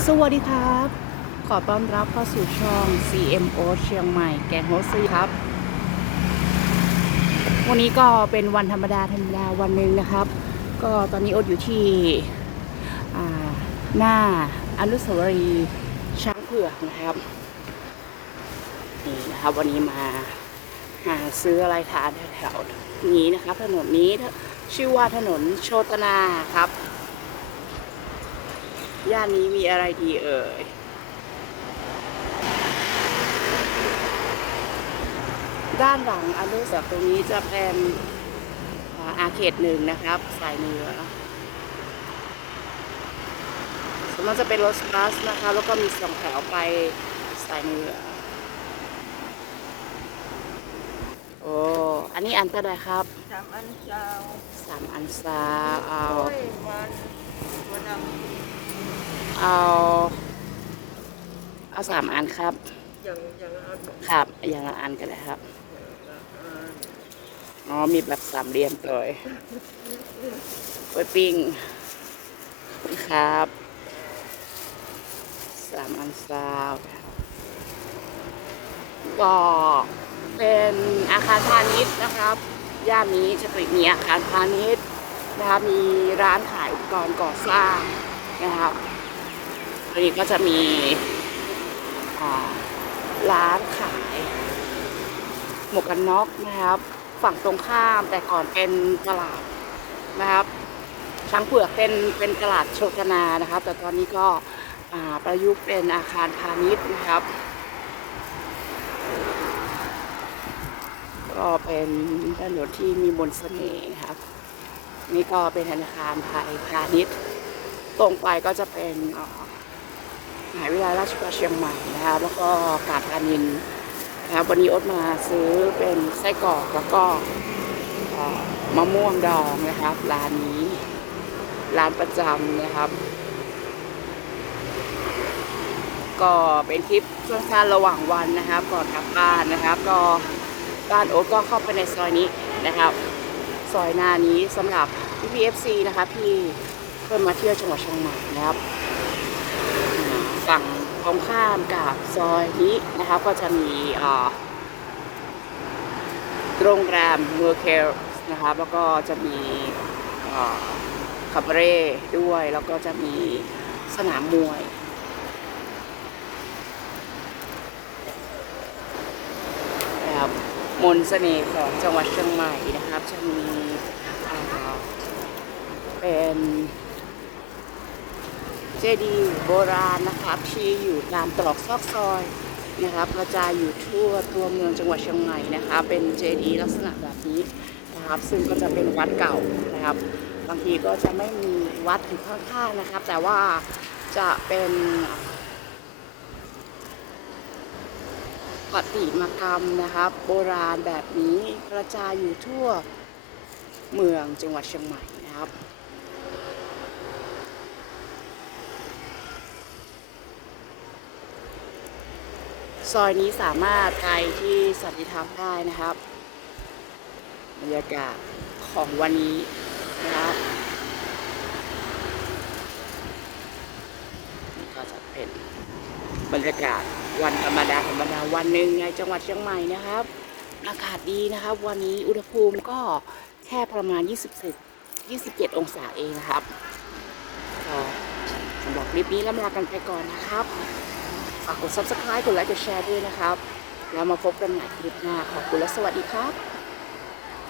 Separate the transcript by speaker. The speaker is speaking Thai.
Speaker 1: สวัสดีครับ ขอต้อนรับเข้าสู่ช่อง CMO เชียงใหม่ แกงโฮซีครับ วันนี้ก็เป็นวันธรรมดาธรรมดาวันหนึ่งนะครับ ก็ตอนนี้โอดอยู่ที่หน้าอนุสาวรีย์ช้างเผือกนะครับ นี่นะครับวันนี้มาหาซื้ออะไรทานแถวๆนี้นะครับ ถนนนี้ชื่อว่าถนนโชตนาครับ ย่านนี้มีอะไรดีเอ่ย ด้านหลังอันเดอร์จากตรงนี้จะเป็นอ่าอาเขตหนึ่งนะครับ สายเหนือส่วนมากจะเป็นรถบัสนะคะ แล้วก็มีสองแถวไปสายเหนือ โอ้ อันนี้อันเท่าไหรครับ
Speaker 2: สามอันเจ้า
Speaker 1: สามอันซาเอา
Speaker 2: โอ้ยมันมันดัง
Speaker 1: เอาเอาสามอันครับ
Speaker 2: อย่างอย่างอันบอก
Speaker 1: ครับอย่างละอันก็ได้ครับ
Speaker 2: อ่า
Speaker 1: อ๋อมีแบบสามเหลี่ยมเลยไว้ปิ้งครับสามอันซาวก็เป็นอาคารพาณิชย์นะครับย่านนี้จะเป็นมีอาคารพาณิชย์นะครับมีร้านขายอุปกรณ์ก่อสร้างนะครับ อันนี้ก็จะมีร้านขายหมวกกันน็อกนะครับ ฝั่งตรงข้ามแต่ก่อนเป็นตลาดนะครับ ช้างเผือกเป็นเป็นตลาดโชคนานะครับ แต่ตอนนี้ก็ประยุกต์เป็นอาคารพาณิชย์นะครับก็เป็นถนนที่มีมนต์เสน่ห์นะครับ นี่ก็เป็นธนาคารไทยพาณิชย์ ตรงไปก็จะเป็นอ่า มหาวิทยาลัยราชภัฏเชียงใหม่นะครับแล้วก็การพานินนะครับวันนี้อดมาซื้อเป็นไส้กรอกแล้วก็มะม่วงดองนะครับร้านนี้ร้านประจำนะครับ ก็เป็นคลิปช่วงสั้นระหว่างวันนะครับก่อนกลับบ้านนะครับ ก็บ้านโอ๊ตก็เข้าไปในซอยนี้นะครับ ซอยหน้านี้สำหรับพี่พีเอฟซีนะครับที่เพิ่มมาเที่ยวจังหวัดเชียงใหม่นะครับ ฝั่งตรงข้ามกับซอยนี้นะครับก็จะมีโรงแรมเมอร์เคลนะครับแล้วก็จะมีคาบเร่ด้วยแล้วก็จะมีสนามมวยนะครับมนต์เสน่ห์ของจังหวัดเชียงใหม่นะครับจะมีเป็น เจดีย์โบราณนะครับที่อยู่ตามตรอกซอกซอยนะครับกระจายอยู่ทั่วตัวเมืองจังหวัดเชียงใหม่นะคะ เป็นเจดีย์ลักษณะแบบนี้นะครับ ซึ่งก็จะเป็นวัดเก่านะครับ บางทีก็จะไม่มีวัดอยู่ข้างๆนะครับ แต่ว่าจะเป็นปฏิมากรรมนะครับ โบราณแบบนี้กระจายอยู่ทั่วเมืองจังหวัดเชียงใหม่นะครับ ซอยนี้สามารถไปที่สันติธรรมได้นะครับบรรยากาศของวันนี้นะครับนี่ก็จะเป็นบรรยากาศวันธรรมดาธรรมดาวันหนึ่งในจังหวัดเชียงใหม่นะครับ อากาศดีนะครับ วันนี้อุณหภูมิก็แค่ประมาณ27 27 องศาเองนะครับก็สำหรับคลิปนี้ลำลากันไปก่อนนะครับ ฝากกด subscribe กดไลค์กดแชร์ด้วยนะครับ แล้วมาพบกันใหม่คลิปหน้าขอบคุณและสวัสดีครับ